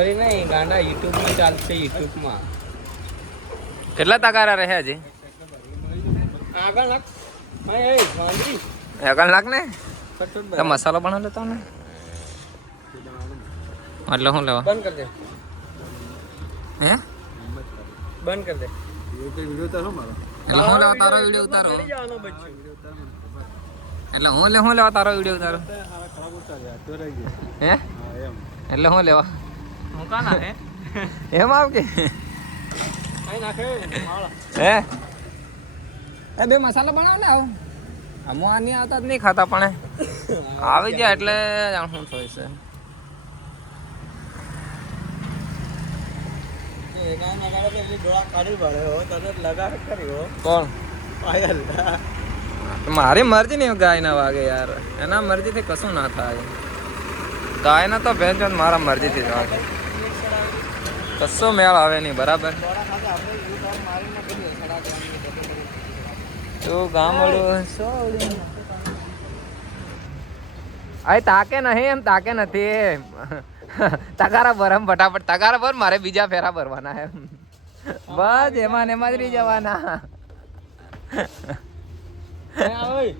હવે નહીં ગાંડા યુટ્યુબમાં ચાલશે યુટ્યુબમાં. કેટલા તગારા રહ્યા છે? આગળ નાખ. એ વાંદરી આગળ નાખ ને. તો મસાલો બનાવ લેતો ને એટલે શું લેવા? બંધ કર દે. હે બંધ કર દે. એટલે હું લેવા તારો વિડીયો ઉતારો? એટલે હું લેવા તારો વિડીયો ઉતારો? હે એટલે હું લેવા? હું કા ના હે એમ આવ કે આઈ નાખે માળા. હે એ બે મસાલા બનાવો ને આવું અમો આ નહીં આવતા જ નહીં ખાતા પણ આવી જાય એટલે શું થાય છે. એના નગાડે તો એની ડોળા કાઢી પડે હો તને લગાડ કરી હો કોણ? પાયલ. મારી મરજી નહીં ગાય ના વાગે યાર, એના મરજીથી કશું ના થાય. ગાયના તો ભેંસ મારા મરજીથી જ વાગે, કશો મેળ આવે નહીં. બરાબર તું ગામડું શું અહીં તાકે નહીં, એમ તાકે નથી. તગારા ભર એમ ફટાફટ તગારા ભર, મારે બીજા ફેરા ભરવાના એમ. બસ એમાં ને એમાં જ રહી જવાના. ઓય